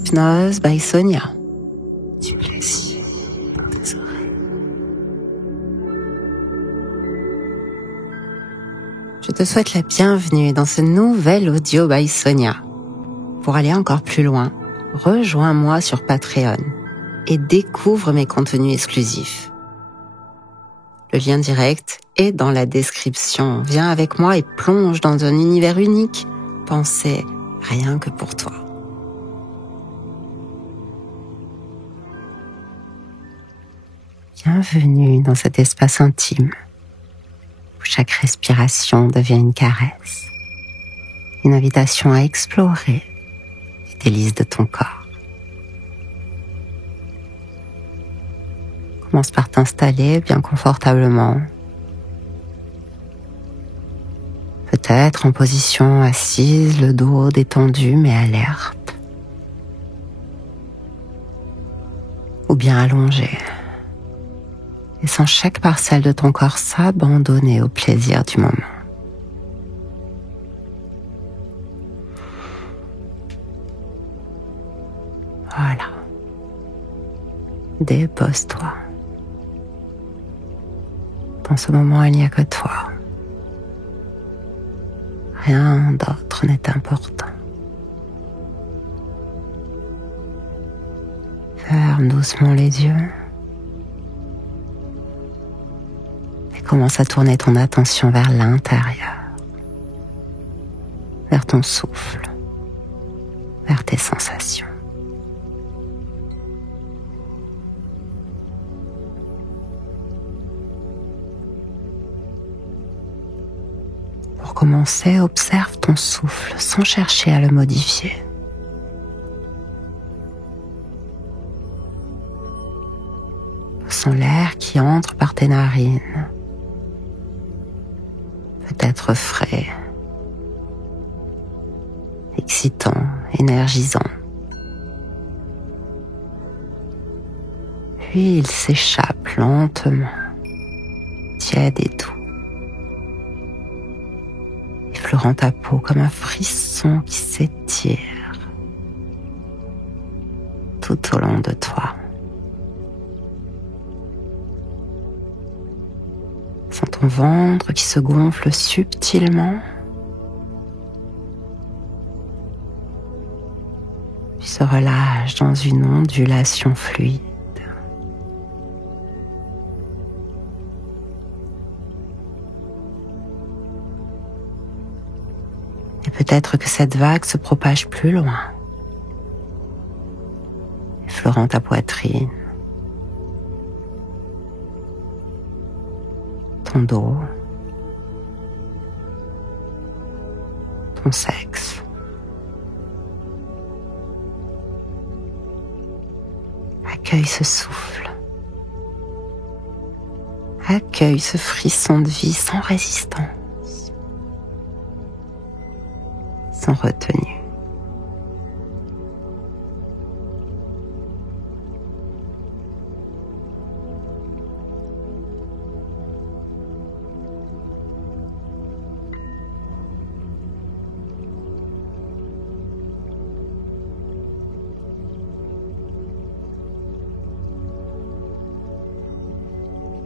Hypnose by Sonia. Du plaisir dans tes oreilles. Je te souhaite la bienvenue dans ce nouvel audio by Sonia. Pour aller encore plus loin, rejoins-moi sur Patreon et découvre mes contenus exclusifs. Le lien direct est dans la description. Viens avec moi et plonge dans un univers unique, pensé rien que pour toi. Bienvenue dans cet espace intime où chaque respiration devient une caresse, une invitation à explorer les délices de ton corps. Commence par t'installer bien confortablement, peut-être en position assise, le dos détendu mais alerte, ou bien allongé. Laissant chaque parcelle de ton corps s'abandonner au plaisir du moment. Voilà. Dépose-toi. Dans ce moment, il n'y a que toi. Rien d'autre n'est important. Ferme doucement les yeux. Commence à tourner ton attention vers l'intérieur, vers ton souffle, vers tes sensations. Pour commencer, observe ton souffle sans chercher à le modifier. Sens l'air qui entre par tes narines. Peut-être frais, excitant, énergisant. Puis il s'échappe lentement, tiède et doux, effleurant ta peau comme un frisson qui s'étire tout au long de toi. Sens ton ventre qui se gonfle subtilement, puis se relâche dans une ondulation fluide. Et peut-être que cette vague se propage plus loin, effleurant ta poitrine, ton dos, ton sexe. Accueille ce souffle. Accueille ce frisson de vie sans résistance, sans retenue.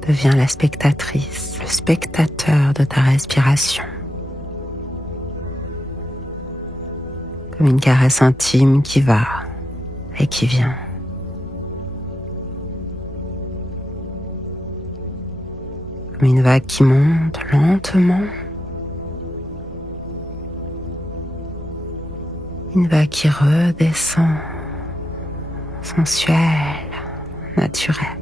Deviens la spectatrice, le spectateur de ta respiration. Comme une caresse intime qui va et qui vient. Comme une vague qui monte lentement. Une vague qui redescend, sensuelle, naturelle.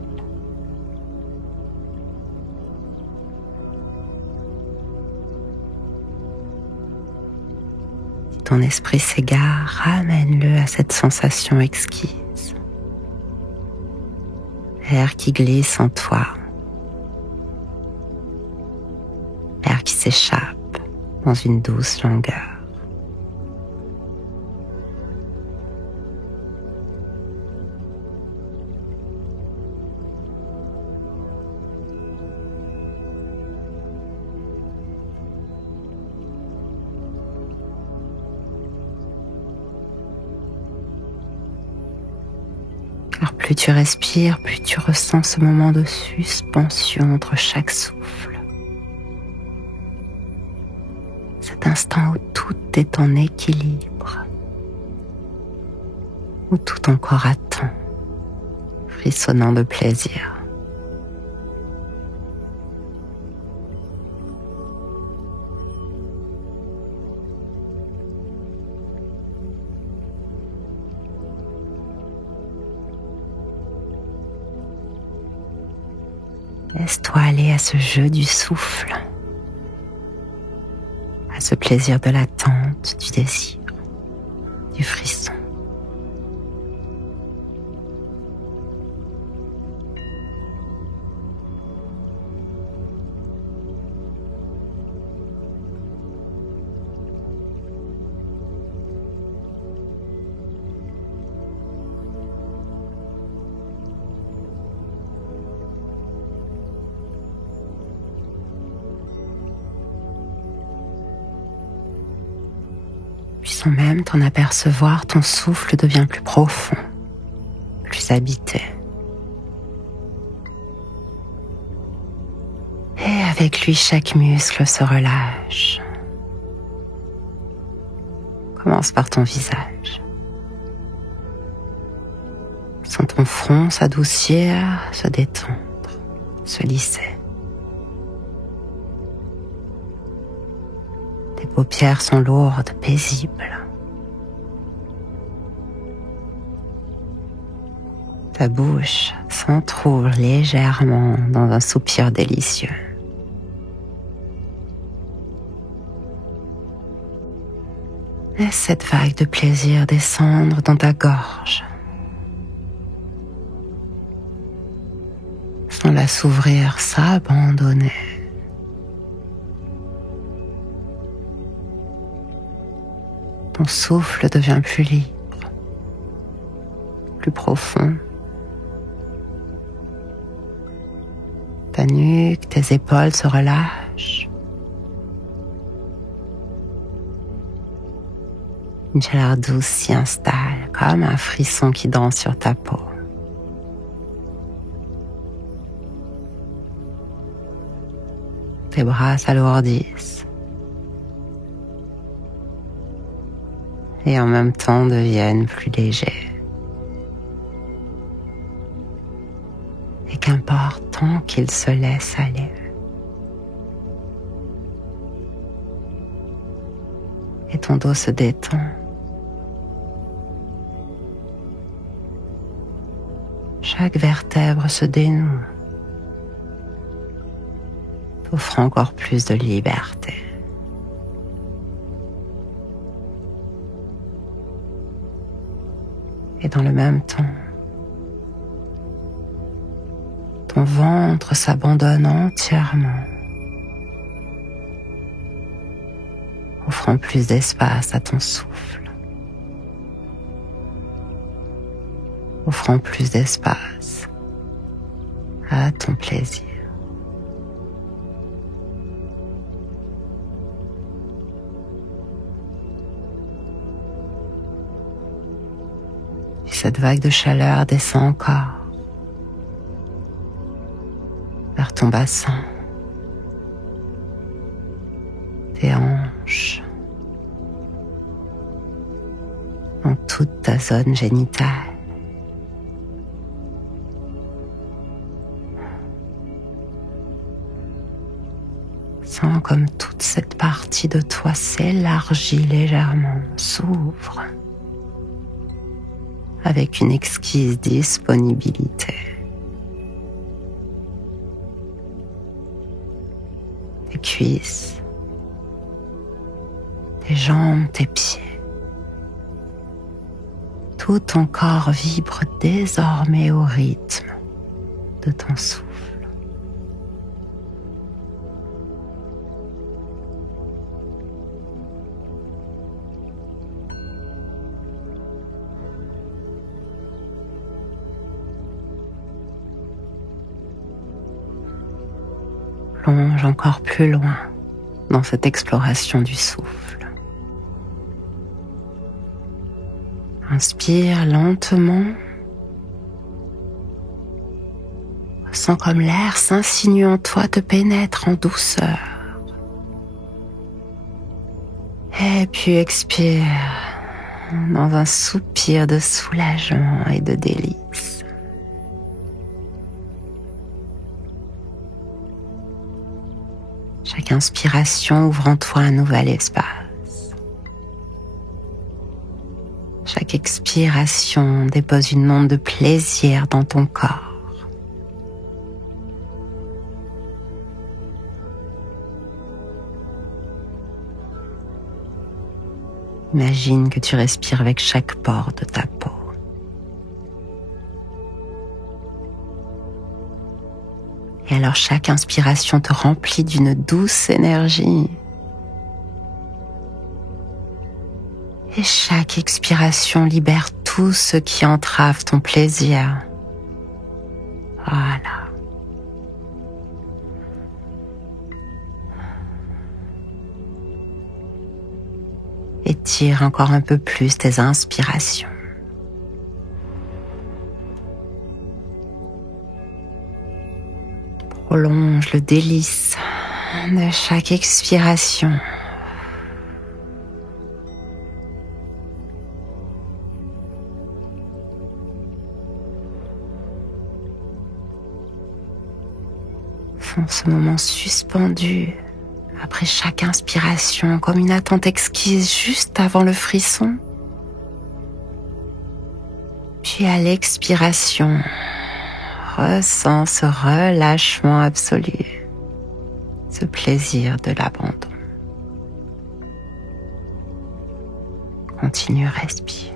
Ton esprit s'égare, ramène-le à cette sensation exquise. L'air qui glisse en toi. L'air qui s'échappe dans une douce longueur. Car plus tu respires, plus tu ressens ce moment de suspension entre chaque souffle. Cet instant où tout est en équilibre, où tout ton corps attend, frissonnant de plaisir. Laisse-toi aller à ce jeu du souffle, à ce plaisir de l'attente, du désir, du frisson. Puis sans même t'en apercevoir, ton souffle devient plus profond, plus habité. Et avec lui, chaque muscle se relâche. Commence par ton visage. Sens ton front s'adoucir, se détendre, se lisser. Tes paupières sont lourdes, paisibles. Ta bouche s'entrouvre légèrement dans un soupir délicieux. Laisse cette vague de plaisir descendre dans ta gorge, sans la s'ouvrir, s'abandonner. Ton souffle devient plus libre, plus profond. Ta nuque, tes épaules se relâchent. Une chaleur douce s'y installe, comme un frisson qui danse sur ta peau. Tes bras s'alourdissent et en même temps deviennent plus légers. Et qu'importe tant qu'ils se laissent aller. Et ton dos se détend. Chaque vertèbre se dénoue, t'offrant encore plus de liberté. Et dans le même temps, ton ventre s'abandonne entièrement, offrant plus d'espace à ton souffle, offrant plus d'espace à ton plaisir. Et cette vague de chaleur descend encore vers ton bassin, tes hanches, dans toute ta zone génitale. Sens comme toute cette partie de toi s'élargit légèrement, s'ouvre avec une exquise disponibilité. Tes cuisses, tes jambes, tes pieds. Tout ton corps vibre désormais au rythme de ton souffle. Plonge encore plus loin dans cette exploration du souffle. Inspire lentement Ressens comme l'air s'insinue en toi te pénètre en douceur. Et puis expire dans un soupir de soulagement et de délice. Chaque inspiration ouvre en toi un nouvel espace. Chaque expiration dépose une onde de plaisir dans ton corps. Imagine que tu respires avec chaque pore de ta peau. Et alors chaque inspiration te remplit d'une douce énergie. Et chaque expiration libère tout ce qui entrave ton plaisir. Voilà. Étire encore un peu plus tes inspirations. Prolonge le délice de chaque expiration. Sens ce moment suspendu après chaque inspiration, comme une attente exquise juste avant le frisson. Puis à l'expiration, ressens ce relâchement absolu, ce plaisir de l'abandon. Continue, respire.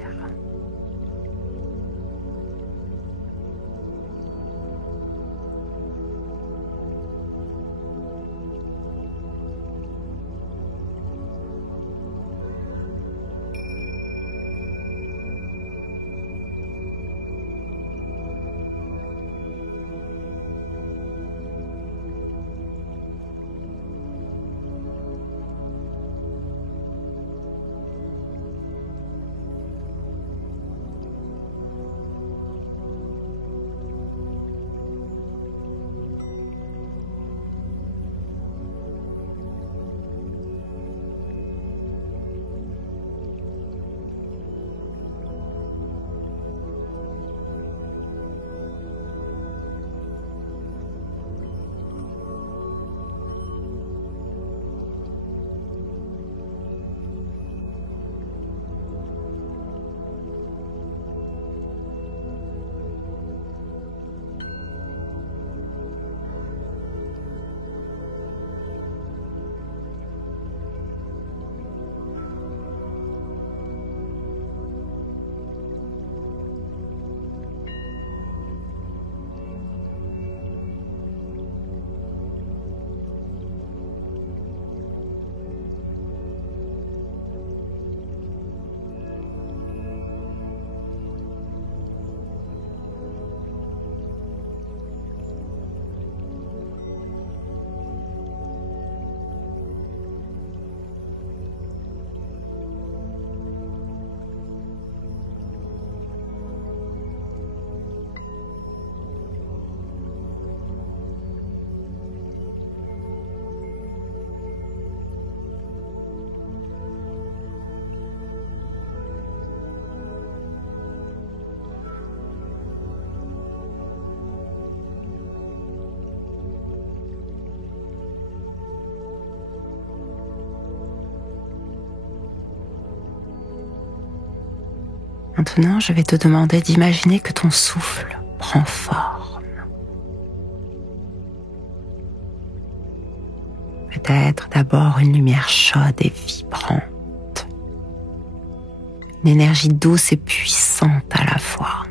Maintenant, je vais te demander d'imaginer que ton souffle prend forme. Peut-être d'abord une lumière chaude et vibrante. Une énergie douce et puissante à la fois.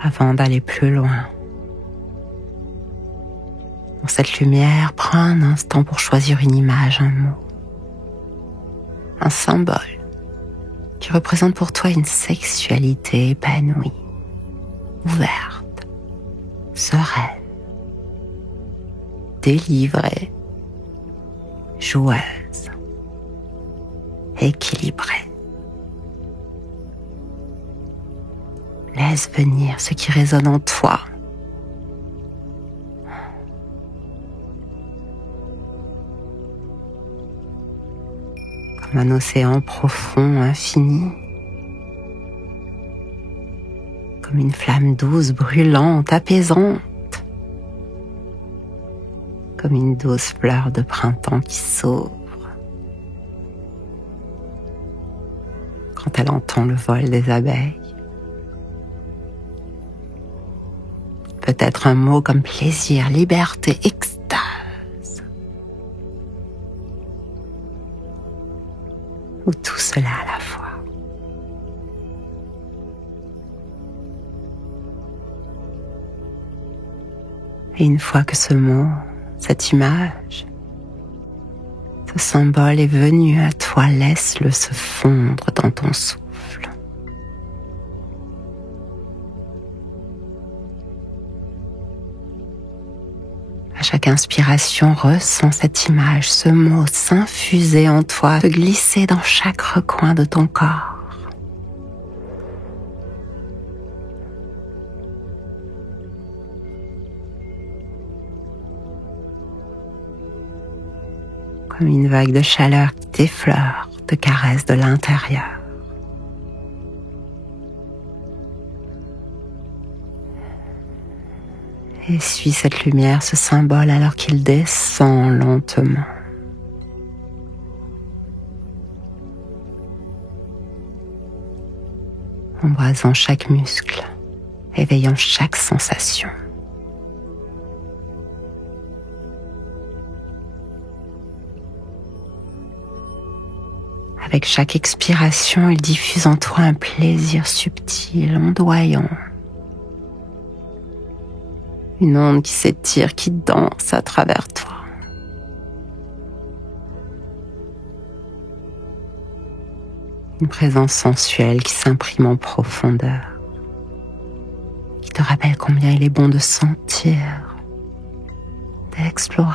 Avant d'aller plus loin, dans cette lumière, prends un instant pour choisir une image, un mot. Un symbole qui représente pour toi une sexualité épanouie, ouverte, sereine, délivrée, joueuse, équilibrée. Laisse venir ce qui résonne en toi. Comme un océan profond, infini. Comme une flamme douce, brûlante, apaisante. Comme une douce fleur de printemps qui s'ouvre quand elle entend le vol des abeilles. Peut-être un mot comme plaisir, liberté, extase. Ou tout cela à la fois. Et une fois que ce mot, cette image, ce symbole est venu à toi, laisse-le se fondre dans ton souffle. À chaque inspiration, ressens cette image, ce mot s'infuser en toi, se glisser dans chaque recoin de ton corps. Comme une vague de chaleur qui t'effleure, te caresse de l'intérieur. Et suis cette lumière, ce symbole, alors qu'il descend lentement. Embrasant chaque muscle, éveillant chaque sensation. Avec chaque expiration, il diffuse en toi un plaisir subtil, ondoyant. Une onde qui s'étire, qui danse à travers toi. Une présence sensuelle qui s'imprime en profondeur, qui te rappelle combien il est bon de sentir, d'explorer.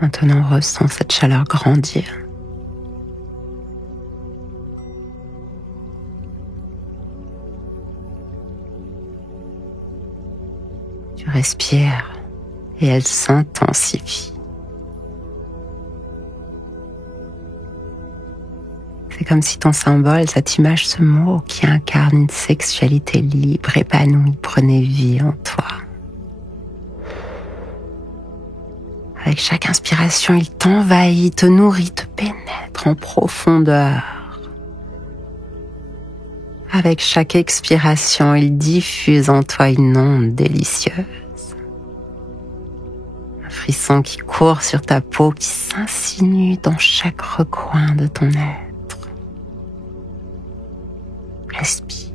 Maintenant, ressens cette chaleur grandir. respires et elle s'intensifie. C'est comme si ton symbole, cette image, ce mot qui incarne une sexualité libre, épanouie, prenait vie en toi. Avec chaque inspiration, il t'envahit, te nourrit, te pénètre en profondeur. Avec chaque expiration, il diffuse en toi une onde délicieuse. Un frisson qui court sur ta peau, qui s'insinue dans chaque recoin de ton être. Respire.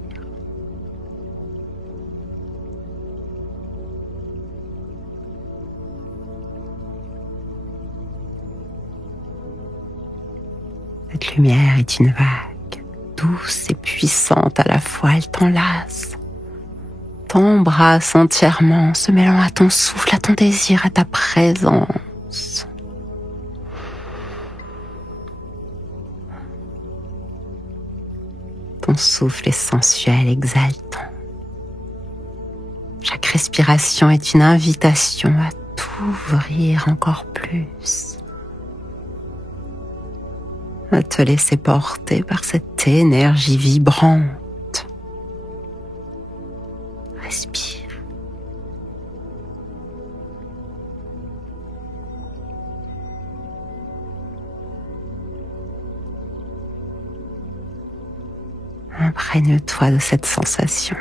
Cette lumière est une vague, douce et puissante à la fois. Elle t'enlace, t'embrasse entièrement, se mêlant à ton souffle, à ton désir, à ta présence. Ton souffle est sensuel, exaltant. Chaque respiration est une invitation à t'ouvrir encore plus, à te laisser porter par cette énergie vibrante. Respire. Imprègne-toi de cette sensation.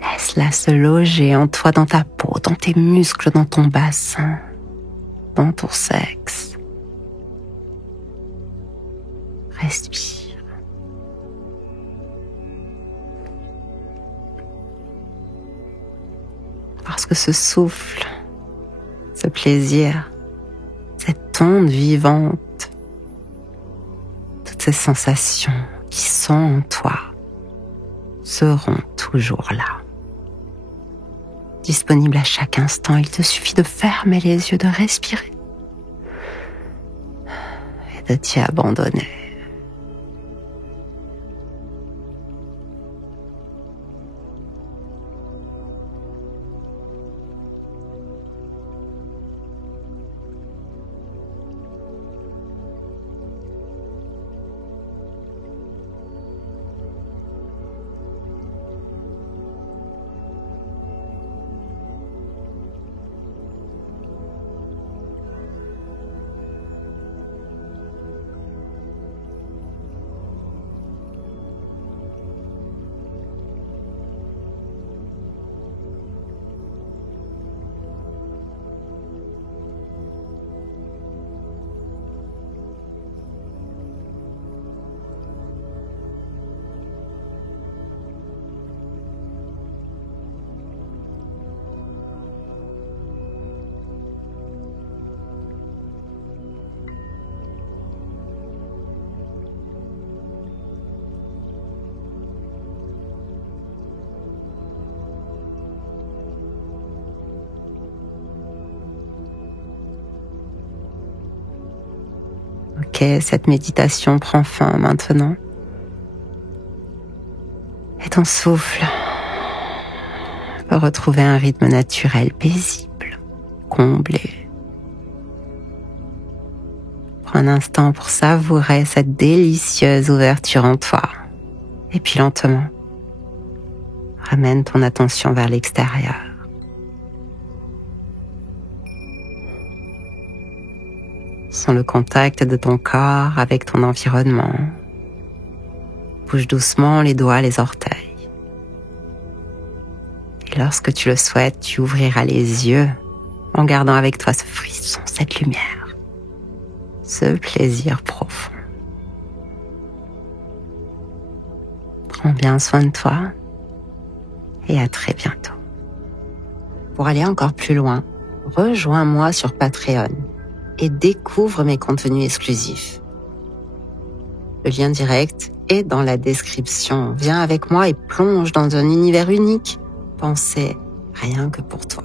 Laisse-la se loger en toi, dans ta peau, dans tes muscles, dans ton bassin, dans ton sexe. Respire. Parce que ce souffle, ce plaisir, cette onde vivante, toutes ces sensations qui sont en toi seront toujours là. Disponibles à chaque instant, il te suffit de fermer les yeux, de respirer et de t'y abandonner. Ok, cette méditation prend fin maintenant. Et ton souffle peut retrouver un rythme naturel, paisible, comblé. Prends un instant pour savourer cette délicieuse ouverture en toi. Et puis lentement, ramène ton attention vers l'extérieur. Sens le contact de ton corps avec ton environnement. Bouge doucement les doigts, les orteils. Et lorsque tu le souhaites, tu ouvriras les yeux en gardant avec toi ce frisson, cette lumière, ce plaisir profond. Prends bien soin de toi et à très bientôt. Pour aller encore plus loin, rejoins-moi sur Patreon et découvre mes contenus exclusifs. Le lien direct est dans la description. Viens avec moi et plonge dans un univers unique, pensé rien que pour toi.